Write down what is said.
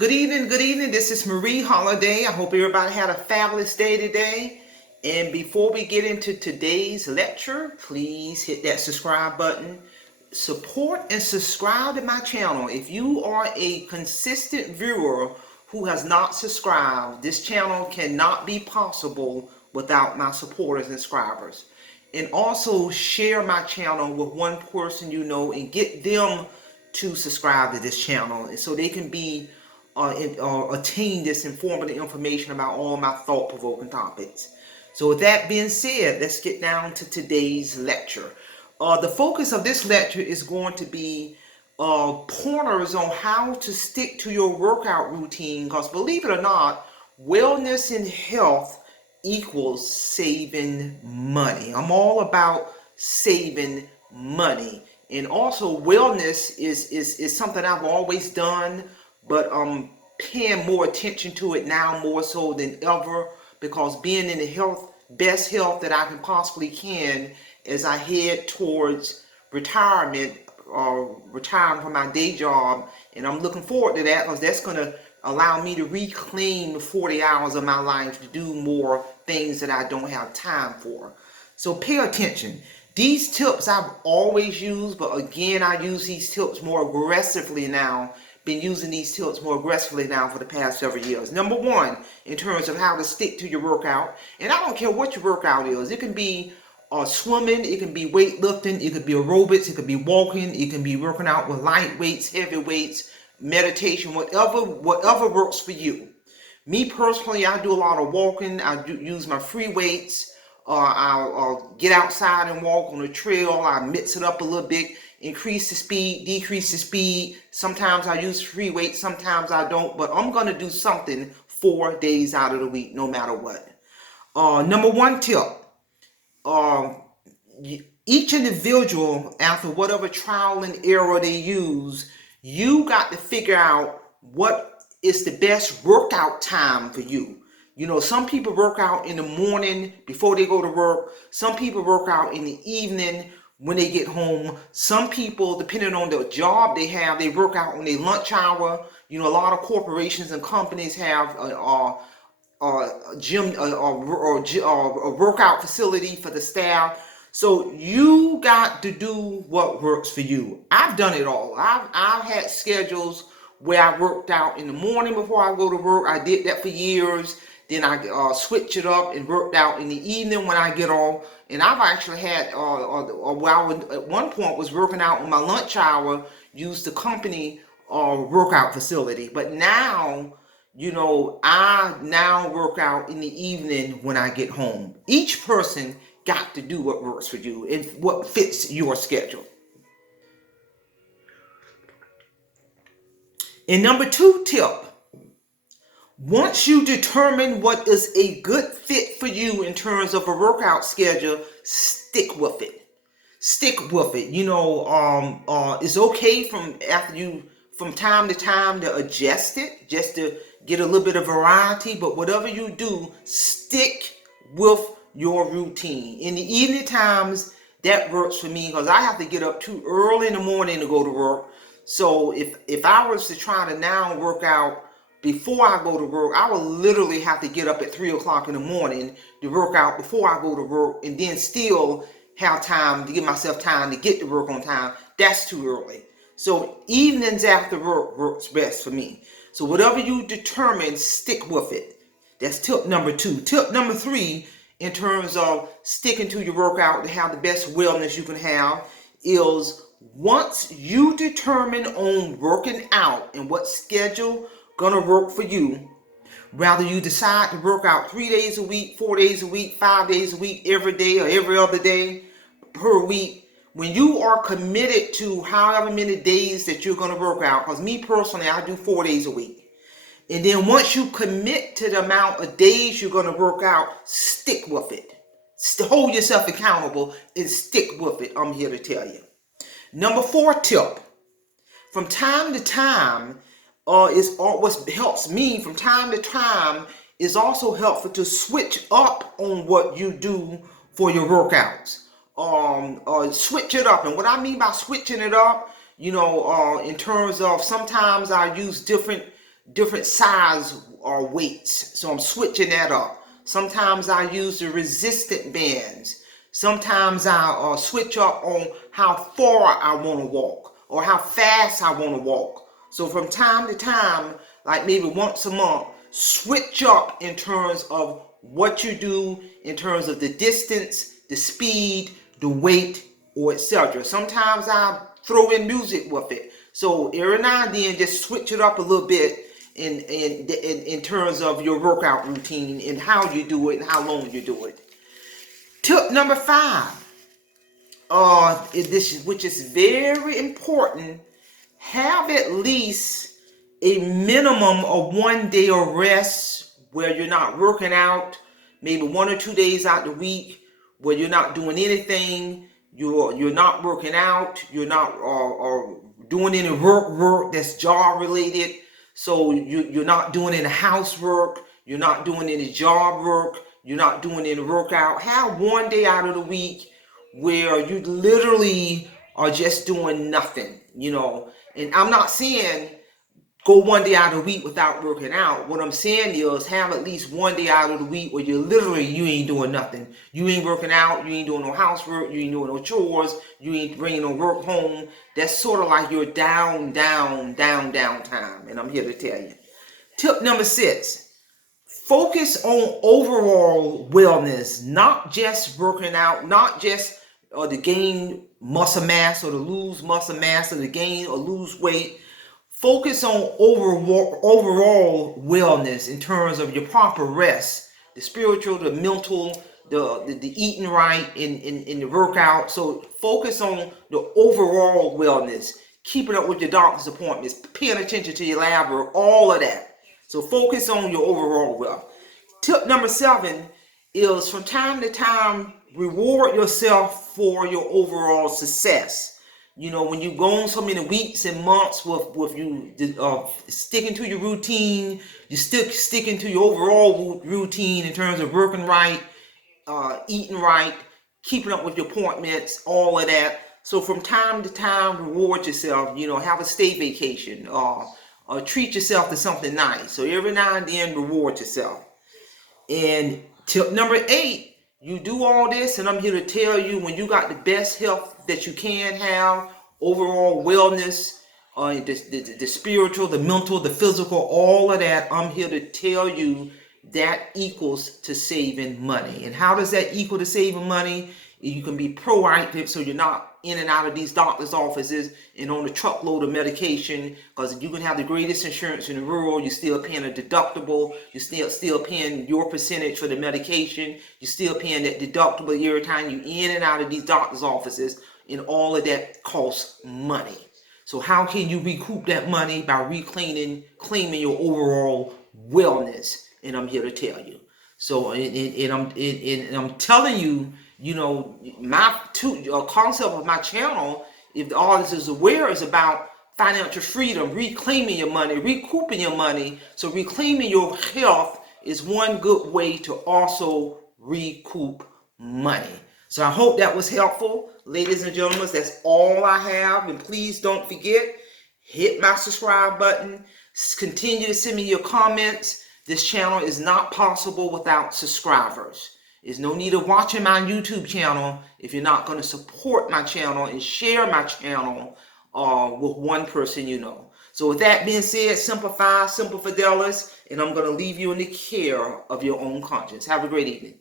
Good evening, good evening. This is Marie Holiday. I hope everybody had a fabulous day today. And before we get into today's lecture, please hit that subscribe button. Support and subscribe to my channel. If you are a consistent viewer who has not subscribed, this channel cannot be possible without my supporters and subscribers. And also share my channel with one person you know and get them to subscribe to this channel so they can be attain this informative information about all my thought-provoking topics. So with that being said, let's get down to today's lecture. The focus of this lecture is going to be pointers on how to stick to your workout routine, because believe it or not, wellness and health equals saving money. I'm all about saving money. And also wellness is something I've always done, but I'm paying more attention to it now more so than ever, because being in the best health that I can possibly can as I head towards retirement or retiring from my day job. And I'm looking forward to that, because that's going to allow me to reclaim 40 hours of my life to do more things that I don't have time for. So pay attention. These tips I've always used, but again, I use these tips more aggressively now. Been using these tips more aggressively now for the past several years. Number one, in terms of how to stick to your workout, and I don't care what your workout is. It can be swimming, it can be weightlifting, it could be aerobics, it could be walking, it can be working out with light weights, heavy weights, meditation, whatever works for you. Me personally, I do a lot of walking. I use my free weights. I'll get outside and walk on a trail. I mix it up a little bit, increase the speed, decrease the speed. Sometimes I use free weights, sometimes I don't, but I'm going to do something 4 days out of the week, no matter what. Number one tip, each individual, after whatever trial and error they use, you got to figure out what is the best workout time for you. You know, some people work out in the morning before they go to work. Some people work out in the evening when they get home. Some people, depending on the job they have, they work out on their lunch hour. You know, a lot of corporations and companies have a gym or a workout facility for the staff. So you got to do what works for you. I've done it all. I've had schedules where I worked out in the morning before I go to work. I did that for years. Then I switch it up and worked out in the evening when I get off. And I've actually had, at one point was working out on my lunch hour, used the company workout facility. But now, you know, I now work out in the evening when I get home. Each person got to do what works for you and what fits your schedule. And number two tip, once you determine what is a good fit for you in terms of a workout schedule, stick with it. Stick with it. You know, it's okay from time to time to adjust it, just to get a little bit of variety. But whatever you do, stick with your routine. In the evening times, that works for me because I have to get up too early in the morning to go to work. So if I was to try to now work out before I go to work, I will literally have to get up at 3 o'clock in the morning to work out before I go to work, and then still have time to give myself time to get to work on time. That's too early. So evenings after work works best for me. So whatever you determine, stick with it. That's tip number two. Tip number three, in terms of sticking to your workout to have the best wellness you can have, is once you determine on working out and what schedule gonna work for you, whether you decide to work out 3 days a week, 4 days a week, 5 days a week, every day or every other day per week, when you are committed to however many days that you're going to work out, because me personally, I do 4 days a week. And then once you commit to the amount of days you're going to work out, stick with it. Hold yourself accountable and stick with it. I'm here to tell you. Number four tip, from time to time, what helps me from time to time is also helpful to switch up on what you do for your workouts. Switch it up. And what I mean by switching it up, you know, in terms of sometimes I use different different size or weights. So I'm switching that up. Sometimes I use the resistant bands. Sometimes I switch up on how far I want to walk or how fast I want to walk. So from time to time, like maybe once a month, switch up in terms of what you do, in terms of the distance, the speed, the weight, or etc. Sometimes I throw in music with it. So every now and then, just switch it up a little bit in terms of your workout routine and how you do it and how long you do it. Tip number 5, which is very important, have at least a minimum of 1 day of rest where you're not working out, maybe 1 or 2 days out the week where you're not doing anything, you're not working out, you're not doing any work that's job related. So you're not doing any housework, you're not doing any job work, you're not doing any workout. Have 1 day out of the week where you literally are just doing nothing, And I'm not saying go 1 day out of the week without working out. What I'm saying is have at least 1 day out of the week where you ain't doing nothing. You ain't working out, you ain't doing no housework, you ain't doing no chores, you ain't bringing no work home. That's sort of like your down time, and I'm here to tell you. Tip number 6, focus on overall wellness, not just working out, not just to gain muscle mass or to lose muscle mass or to gain or lose weight. Focus on overall wellness in terms of your proper rest, the spiritual, the mental, the eating right in the workout. So focus on the overall wellness, keeping up with your doctor's appointments, paying attention to your lab work, all of that. So focus on your overall wealth. Tip number 7 is from time to time, reward yourself for your overall success. When you go on so many weeks and months with you sticking to your routine, you sticking to your overall routine in terms of working right, eating right, keeping up with your appointments, all of that. So from time to time, reward yourself. Have a stay vacation, or treat yourself to something nice. So every now and then, reward yourself. And tip number 8. You do all this, and I'm here to tell you, when you got the best health that you can have, overall wellness, the spiritual, the mental, the physical, all of that, I'm here to tell you that equals to saving money. And how does that equal to saving money? You can be proactive, so you're not in and out of these doctor's offices and on a truckload of medication, because you can have the greatest insurance in the world, you're still paying a deductible, you're still paying your percentage for the medication, you're still paying that deductible every time you're in and out of these doctor's offices, and all of that costs money. So how can you recoup that money? By claiming your overall wellness, and I'm here to tell you. So and I'm telling you, my concept of my channel, if the audience is aware, is about financial freedom, reclaiming your money, recouping your money. So reclaiming your health is one good way to also recoup money. So I hope that was helpful. Ladies and gentlemen, that's all I have. And please don't forget, hit my subscribe button. Continue to send me your comments. This channel is not possible without subscribers. There's no need of watching my YouTube channel if you're not going to support my channel and share my channel with one person you know. So with that being said, Semper Fi, Semper Fidelis, and I'm going to leave you in the care of your own conscience. Have a great evening.